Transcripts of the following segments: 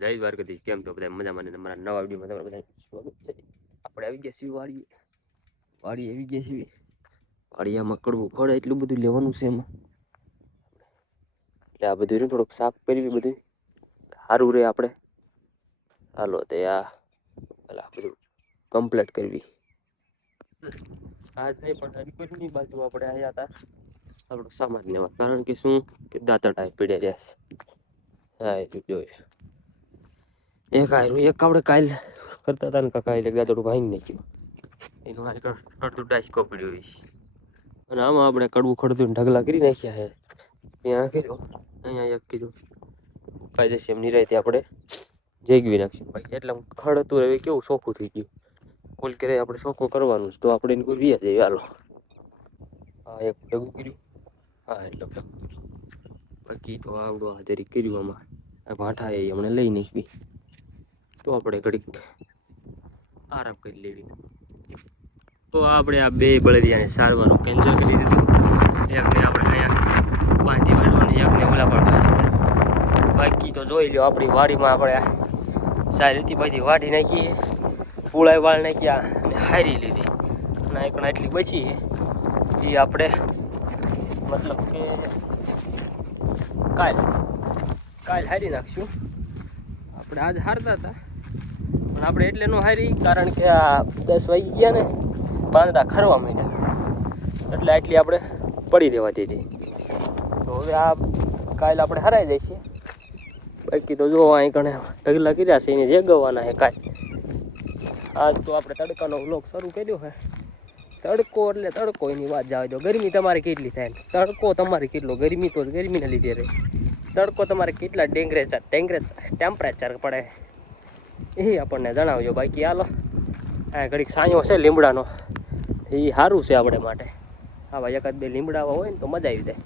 જય દ્વારકાધીશ. કેમ છો બધા? મજામાં ને? અમારા નવા વિડીયોમાં તમારું બધાનું સ્વાગત છે. આપણે આવી ગયા છીએ વાડીએ આવી ગયા છીએ. વાડિયામાં કડવું ફળ એટલું બધું લેવાનું છે એમાં, એટલે આ બધું થોડુંક સાફ કરવી, બધું સારું રહે. આપણે હાલો તે આ પેલા બધું કમ્પ્લીટ કરવી. આજ નહીં પણ હરિપુરની બાજુ આપણે આવ્યા હતા આપણો સામાન લેવા, કારણ કે શું કે દાંતણ ટાઈપ પીડ્યા રહ્યા છે. હા એ જોઈએ એક આયરું એક આપણે કાલ કરતા હતા ને કાકા, એટલે દાંતડું ભાંગી નાખ્યું. એનું અડધું ડાયસકો પડ્યો છે. અને આમાં આપણે કડવું ખડતું ઢગલા કરી નાખ્યા છે. ત્યાં કર્યો, અહીંયા એક કીધું કાંઈ જશે એમ નિરાયતે આપણે જેગવી નાખશું. બાકી એટલે ખડતું હવે કેવું ચોખ્ખું થઈ ગયું. ઓલ કરે આપણે ચોખ્ખું કરવાનું જ, તો આપણે એને કોઈ વ્યા જઈએ. હાલો હા એક ભેગું કર્યું. હા એટલે બાકી તો આવડું હાજરી કર્યું. આમાં આ ભાંઠા એ હમણાં લઈ નાખવી, તો આપણે ઘડીક આરામ કરી લેવી. તો આપણે આ બે બળદિયાને સારવાનું કેન્સલ કરી દીધું. એકને આપણે અહીંયા બાંધી વાળવાની, એકને ઓલા પર બાંધી. બાકી તો જોઈ લો, આપણી વાડીમાં આપણે સારી રીતે બધી વાઢી નાખીએ, પૂળાઈ વાળ નાખ્યા અને હારી લીધી. અને એક આટલી બચી એ આપણે મતલબ કે કાલ હારી નાખશું. આપણે આજ હારતા હતા પણ આપણે એટલે નો હારી, કારણ કે આ 10 વાગી ગયા ને, પાંદડા ખરવા માંડ્યા, એટલે આટલી આપણે પડી રહેવા દીધી. તો હવે આ કાલ આપણે હરાઈ જાય છે. બાકી તો જો અહીં કણે ઢગલા કર્યા છે, એને જેગવવાના છે કાંઈ. આજ તો આપણે તડકાનો વ્લોગ શરૂ કર્યો છે. તડકો એટલે તડકો, એની વાત જવા દો. ગરમી તમારે કેટલી થાય, તડકો તમારે કેટલો, ગરમી તો ગરમીને લીધે રહે. તડકો તમારે કેટલા ટેમ્પરેચર પડે એ આપણને જણાવજો. બાકી હાલો આ ઘડીક સાંયો છે લીમડાનો, એ સારું છે આપણે માટે. આવા એકાદ બે લીમડા હોય ને તો મજા આવી જાય.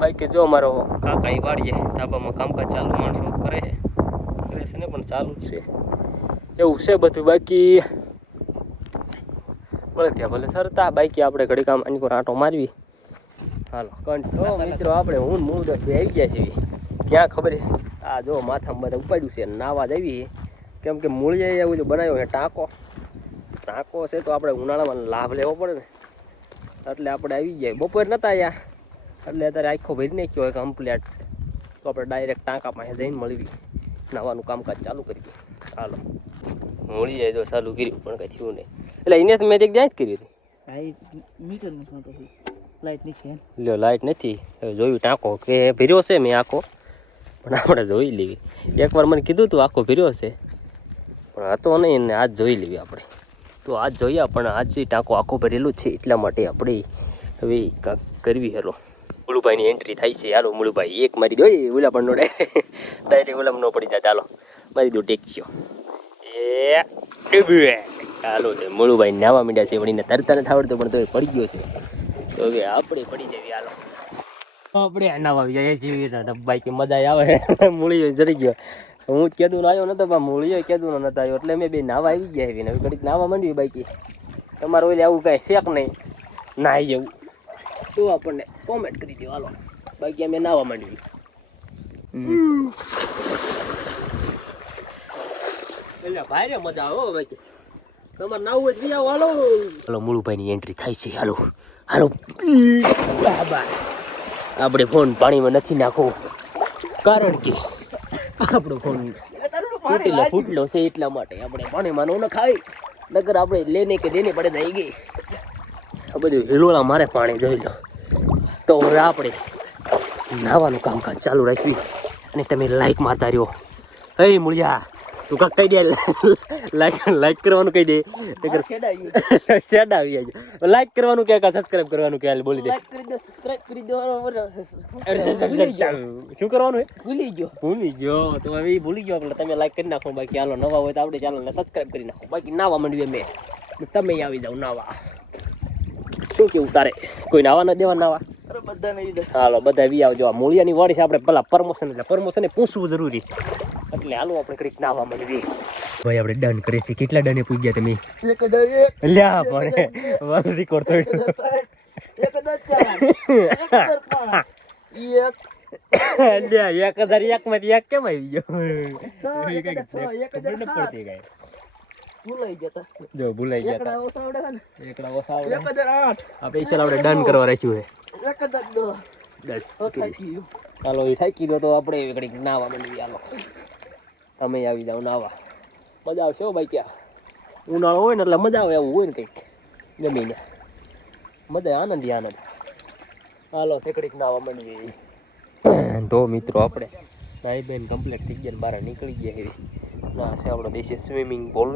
બાકી જો અમારો કાકા એ વાળીએ ધાબામાં કામકાજ ચાલુ, માણસો કરે છે ને પણ ચાલુ જ છે, એવું છે બધું. બાકી ભલે ત્યાં ભલે સરતા, બાકી આપણે ઘડીક આમ આની કોઈ આંટો મારવી. હાલો કંઠો મિત્રો, આપણે હું મૂળ આવી ગયા છીએ. ક્યાં ખબર છે આ જો માથામાં બધા ઉપાડ્યું છે, નાવા જ આવી. કેમ કે મૂળિયા એવું જો બનાવ્યો છે ટાંકો છે, તો આપણે ઉનાળામાં લાભ લેવો પડે ને, એટલે આપણે આવી ગયા. બપોર નહોતા આવ્યા એટલે અત્યારે આખો ભરી નાખ્યો હોય કમ્પ્લેટ, તો આપણે ડાયરેક્ટ ટાંકા પાસે જઈને મળવી, નાવાનું કામકાજ ચાલુ કરી. હાલો મૂળિયા જો ચાલુ કર્યું પણ કંઈ થયું નહીં. એટલે એને તો મેં એક ત્યાં જ કરી હતી. લ્યો લાઇટ નથી. હવે જોયું ટાંકો કે ભર્યો છે મેં આખો, પણ આપણે જોઈ લેવી. એકવાર મને કીધું તું આખો ભર્યો છે, પણ હતો નહીં ને આજ જોઈ લેવી આપણે. તો આજ જોઈએ, પણ આજ ટાંકો આખો ભરેલું છે, એટલા માટે આપણે હવે કાંક કરવી. હેલો મુળુભાઈની એન્ટ્રી થાય છે. હાલો મુળુભાઈ એક મારી દો, ઓલા પણ નો ડાયરેક્ટ ઓલામ ન પડી જાય. હાલો મારી દો ટેક્યો હાલો મુળુભાઈ નાવા માંડ્યા છે. વળીને તરતા નથી આવડતો પણ તો પડી ગયો છે, તો હવે આપણે પડી જવી. હાલો આપણે નાવા આવી જાય છીએ. બાઈક મજા આવે. મૂળીઓ જરી ગયો, હું જ કેદું આવ્યો નતો પણ મૂળીઓ કેદું નતો આવ્યો, એટલે મેં બે નાવા આવી ગયા. હવે ઘડીક નાવા માંડવી. બાકી તમારે ઓલે આવું કાંઈ શેક નહીં નાહી જવું તો આપણને કોમેન્ટ કરી દો. હાલો બાકી અમે નાવા માંડવી. એટલે ભાઈ મજા આવે. બાકી તમારે નાવું હોય તો આવો. હાલો હાલો મુળુભાઈની એન્ટ્રી થાય છે. હાલો હાલો આપણે ફોન પાણીમાં નથી નાખવો, કારણ કે આપણો ફોન ફૂટલો છે, એટલા માટે આપણે પાણીમાં ન ખાઈ. નગર આપણે લેને કે દેને પડે થઈ ગઈ. આ બધું હિલોળા મારે પાણી જોઈ લો. તો હવે આપણે નાવાનું કામકાજ ચાલુ રાખવી. અને તમે લાઈક મારતા રહ્યો. હે મૂળિયા તું કાંક કહી દે, લાઈક કરવાનું કહી દે. શેડ આવી જાય. લાઈક કરવાનું કે સબસ્ક્રાઇબ કરવાનું કે બોલી દે. સબસ્ક્રાઇબ કરી દો. શું કરવાનું? ભૂલી ગયો તો હવે ભૂલી ગયો એટલે તમે લાઈક કરી નાખો. બાકી હાલો નવા હોય તો આપણે ચેનલને સબસ્ક્રાઇબ કરી નાખો. બાકી નાવા માંડવી અમે, તમે આવી જાવ નાવા. શું કેવું તારે? કોઈ નાવા ન દેવા નાવા? હાલો બધા વી આવજો. આ મૂળિયાની વાડી છે, આપણે પેલા પ્રમોશન એટલે પ્રમોશન પૂછવું જરૂરી છે, એટલે હાલો આપણે કંઈક નાવા માંડવી. ભાઈ આપણે ડન કરીએ છીએ. કેટલા ડને પૂછ ગયા તમે? લ્યા પણ રેકોર્ડ થયો. 1001 માંથી એક કેમ આવી ગયો? ભૂલાઈ ગયા જો ભૂલાઈ ગયા એકડા ઓછા આવડે છે ને એકડા ઓછા આવડે. 1008 આ પૈસા આપણે ડન કરવા રાખ્યું છે 1010 10. થાકી ગયું ચાલો એ થાકી ગયો તો આપણે ઘડીક નાવા માંડીએ. હાલો તમે આવી જાઓ નાવા, મજા આવશે હો ભાઈ. ક્યાં ઉનાળો હોય ને એટલે મજા આવે, એવું હોય ને કંઈક જમીને મજા, આનંદ ઈ આનંદ. હાલો તે ઘડીક નાવા માંડીએ. તો મિત્રો આપણે નાઈ બેન કમ્પ્લીટ થઈ ગયા ને બહાર નીકળી ગયા. એવી ના છે આપણો દેશી સ્વિમિંગ પુલ.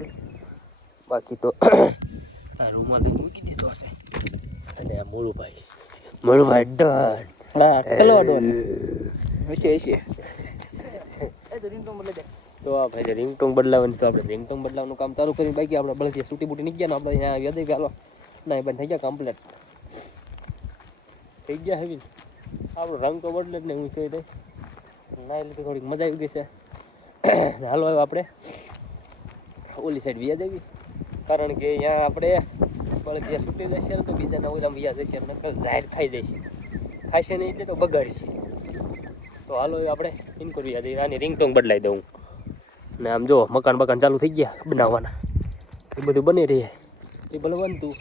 બાકી તો આ રૂમમાં મૂકી દીધો હશે. અને આ મોળુભાઈ ડન. હા કલો ડોન હશે તો આ ભાઈ રિંગટોંગ બદલાવાની છે. આપણે રિંગટોંગ બદલાવાનું કામ ચાલુ કરી. બાકી આપણે બળથી છૂટી બૂટી નીકળી ગયા ને આપણે અહીંયા યાદ ચાલો ના બંધ થઈ ગયા કમ્પ્લીટ થઈ ગયા. હેવી આપણો રંગ તો બદલે જ ને હું કહી દઈ ના એટલે થોડીક મજા આવી ગઈ છે. હાલો હવે આપણે ઓલી સાઈડ વ્યાજ આવી, કારણ કે અહીંયા આપણે બળદિયા છૂટી જશે ને તો બીજાના ઓલામાં વ્યાજ જશે નકર જાહેર થઈ જશે. ખાશે નહીં એટલે તો બગાડશે. તો હાલો આપણે ઇન્કુર વ્યાજ આની રિંગટોંગ બદલાઈ દઉં. ને આમ જો મકાન ચાલુ થઈ ગયા બનાવવાના, એ બધું બની રહે એ ભલે બનતું.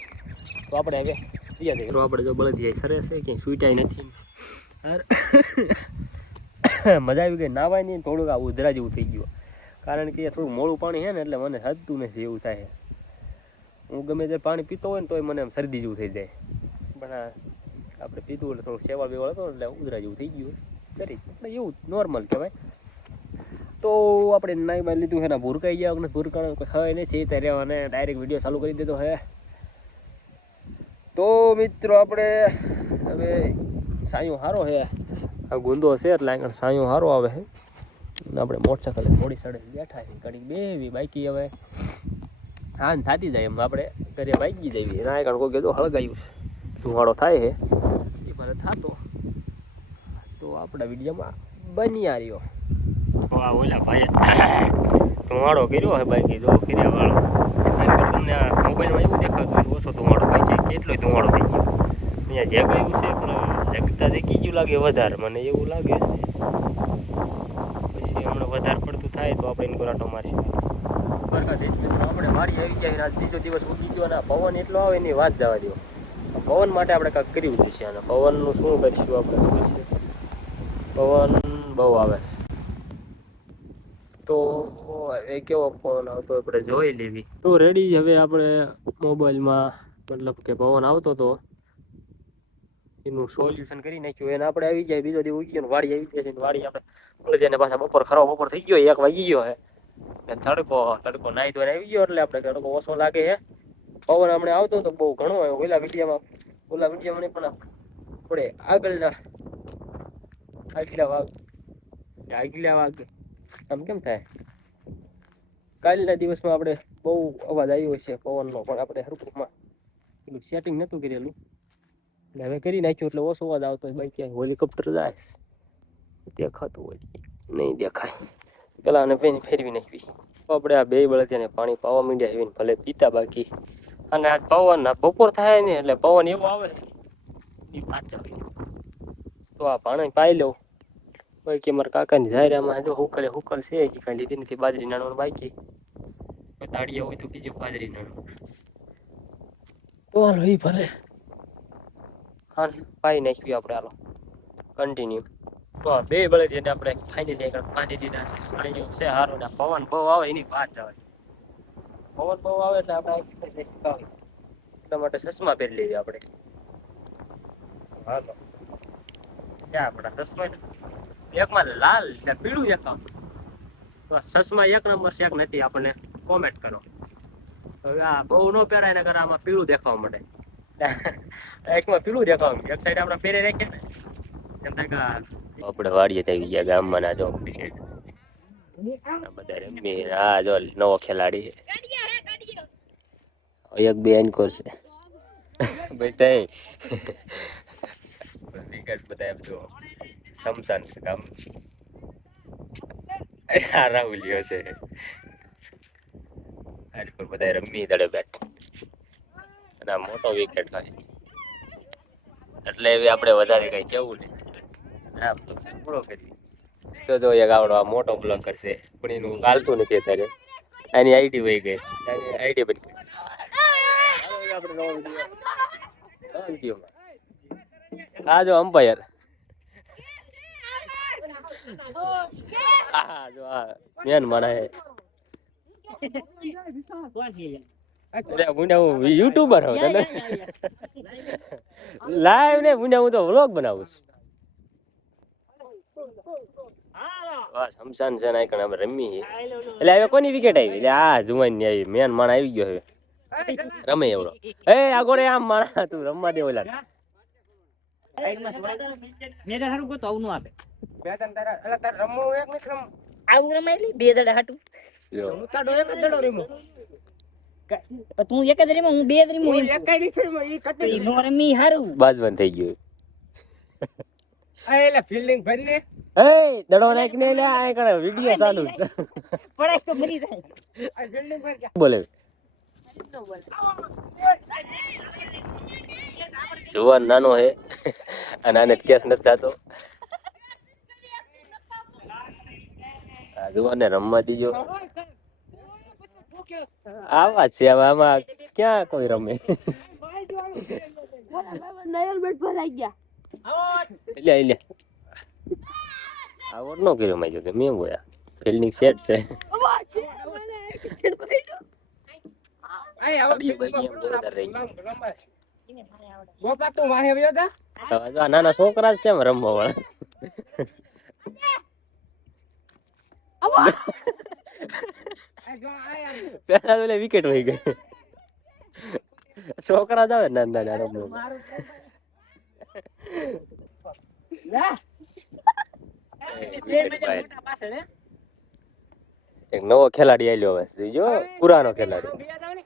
તો આપણે હવે વ્યાજ તો આપણે જો બળદિયા સરસ છે ક્યાંય સૂટાય નથી. મજા આવી ગઈ. નાવાય નહીં થોડુંક આ ઉધરા જેવું થઈ ગયું, કારણ કે થોડું મોડું પાણી છે ને એટલે મને હદતું નથી એવું થાય. હું ગમે ત્યારે પાણી પીતો હોય ને તોય મને આમ શરદી જેવું થઈ જાય. પણ આપણે પીતું એટલે થોડું સેવા બેવા હતો એટલે ઉધરા જેવું થઈ ગયું. કરી એટલે એવું નોર્મલ કહેવાય. તો આપણે નાઈ બાઈ લીધું છે ને ભૂરકાઈ ગયા આપણે ભૂરકાણ કોઈ હોય નહીં તે રહેવાને ડાયરેક્ટ વિડીયો ચાલુ કરી દીધો હે. તો મિત્રો આપણે હવે સાયો સારો છે, આ ગુંદો છે એટલે આગળ સાયો સારો આવે છે. અને આપણે મોટરસાઇકલ થોડી સડે બેઠા છે ઘડી બેવી બાઈકી. હવે હા થતી જાય એમ આપણે ઘરે બાઈકી જઈએ ના આગળ કોઈ કીધું હળગાયું ધુવાડો થાય છે એ મને થતો. તો આપણા વિડીયોમાં બન્યા રહ્યો. આ ઓલા ભાઈ ધુવાડો કર્યો હે બાઈકી જો કર્યા વાળો. તમને આ મોબાઈલમાં એવું દેખાતું ઓછો ધુવાડો ભાઈ જાય, કેટલો ધુવાડો થઈ ગયો અહીંયા જે ગયું છે. પણ જગતા દેખી ગયું લાગે વધારે, મને એવું લાગે છે. પછી હમણાં વધારે પડતું થાય તો આપણે એને ગોરાટો મારીશું. આપણે વાડી આવી ગયા, રાત બીજો દિવસ ઉગી ગયો અને પવન એટલો આવે એની વાત જવા દો. પવન માટે આપણે કાંઈક કર્યું છે. અને પવનનું શું કરીશું આપણે ખબર છે, પવન બહુ આવે છે. તો એ કેવો પવન આવતો આપણે જોઈ લેવી. તો રેડી હવે આપણે મોબાઈલમાં મતલબ કે પવન આવતો હતો એનું સોલ્યુશન કરી નાખ્યું. એને આપણે આવી જાય બીજો દિવસ ઉગી ગયો વાડી આવી જાય છે. વાડી આપણે બળદિયાને પાછા બપોર થઈ ગયો 1 વાગી ગયો હે. તડકો નાઈ ધોઈને આવી ગયો એટલે આપણે તડકો ઓછો લાગે છે. પવન હમણાં આવતો તો બહુ ઘણો હોય. ઓલા વિડીયોમાં પણ આપણે આગલા વાગ આમ કેમ થાય. કાલના દિવસમાં આપણે બહુ અવાજ આવ્યો છે પવનનો, પણ આપણે હરકુમાં પેલું સેટિંગ નહોતું કરેલું એટલે હવે કરી નાખ્યું એટલે ઓછો અવાજ આવતો હોય. બાઈક ક્યાંય હેલિકોપ્ટર જાય દેખાતું હોય નહીં દેખાય. પેલા અને ફેરવી નાખવી. આપણે આ બે બળદિયાને પાણી પાવા માંડ્યા આવીને ભલે પીતા બાકી. અને આજ પવન બપોર થાય ને એટલે પવન એવો આવે એ પાછળ તો આ પાણી પાઈ લઉં. બાકી અમારા કાકાની ઝાયરામાં જો હુકલ છે કે કાંઈ લીધી નથી. બાજરી નાણવાનું બાકી દાડિયા હોય તો બીજું બાજરી નાણવાનું તો હાલો એ ભલે હા પાઈ નાખ્યું આપણે. હાલો કન્ટિન્યુ. તો બે બળદિયાને આપણે ફાઇનલી આગળ બાંધી દીધા છે. સાંયો છે સારો ને પવન બહુ આવે એની વાત જવાય. પવન બહુ આવે એટલે આપણે એટલા માટે ચશ્મા પહેરી લઈએ આપણે. હા તો ક્યાં આપણા ચશ્મા એકમાં લાલ ને પીળું એક તો ચશ્મા 1 નંબર છે કે નથી આપણને કોમેન્ટ કરો. હવે આ બહુ ન પહેરાય ને કરે આમાં પીળું દેખાવા મળે. એકમાં પીળું દેખાવા એક સાઈડ આપણે પહેરે રાખીએ ને એમ થાય કે આપણે વાડીએ આવી ગયા ગામમાં ના જો બધા રમી. હા જો નવો ખેલાડી એક બે એન્કોર છે બધા બધા એમ જો સમસાન છે ગામ. આ રાહુલિયો છે બધા રમી દડે બેઠ અને આ મોટો વિકેટ ખાય એટલે એવી આપણે વધારે કઈ કેવું નહીં. આમ તો પૂરો કરી તો જો એક આવડો આ મોટો બ્લોક કરશે પણ એનું હાલતું નથી અત્યારે એની આઈડી વહી ગઈ આઈડી બંધ કરી આપણે નવો વિડીયોમાં આ જો અમ્પાયર આ જો આ મેન માણા હે અરે મુંડા હું યુટ્યુબર હું તને લાઈવ ને મુંડા હું તો વ્લોગ બનાવું છું બસ હમસાન છે ને કણ અમે રમી એટલે હવે કોની વિકેટ આવી એટલે આ જુવાન ની આવી મેન માણા આવી ગયો હવે રમે એવડો એ આગોડે આમ માણા તું રમવા દે ઓલા મેરે હારું કો તો આવું આપે બે ત્રણ તારા એટલે તાર રમવું એક નથી રમ આવું રમાય લે બે દડા હાટું જો હું તાડો એક જ દડો રમ્યો તું એક જ રમો હું બે જ રમો હું એક કઈ નથી રમ્યો ઈ કટી નો રમી હારું બાજવાન થઈ ગયું આ એટલે ફિલ્ડિંગ ભરીને એ દડો નાખ ને લે આ કણ વિડિયો ચાલુ છે પડે તો મરી જાય આ ફિલ્ડિંગ ભર કે બોલે જુવાન નાનો હે અને આને કેસ નથી થતો આ જુવાનને રમવા દીજો આ વાત છે હવે આમાં ક્યાં કોઈ રમે નયલ બેટ પર આવી ગયા એટલે આવડ નો કર્યો મેં જો કે મેં બોયા ફિલ્ડિંગ સેટ છે આય આવડી ભાઈ એમ જોરદાર રહી રમવા ગોપા તું વાહે વ્યો તા હવે જો આ નાના છોકરા જ છે એમ રમવા વાળા આ જો આયા પેલા તો વિકેટ વહી ગઈ છોકરા જ આવે નાના નાના રમવા એક નવો ખેલાડી આવ્યો હવે જો પુરાનો ખેલાડી બિયા જાવ ને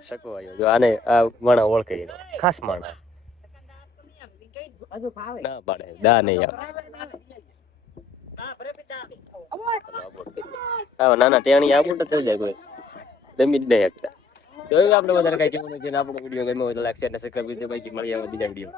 શકો આવ્યો જો આને આ માણા ઓળખે ખાસ માણા ના પાડે દા નહીં આવે નાના ટેણી આપું તો થઈ જાય કોઈ જમી જ નહીં શકતા તો આપણે વધારે કઈ કેવું નથી આપણો વિડીયો ગમ્યો હોય તો લાઈક શેર અને સબસ્ક્રાઇબ કરી દે બાકી મળી આવે બીજા વિડીયો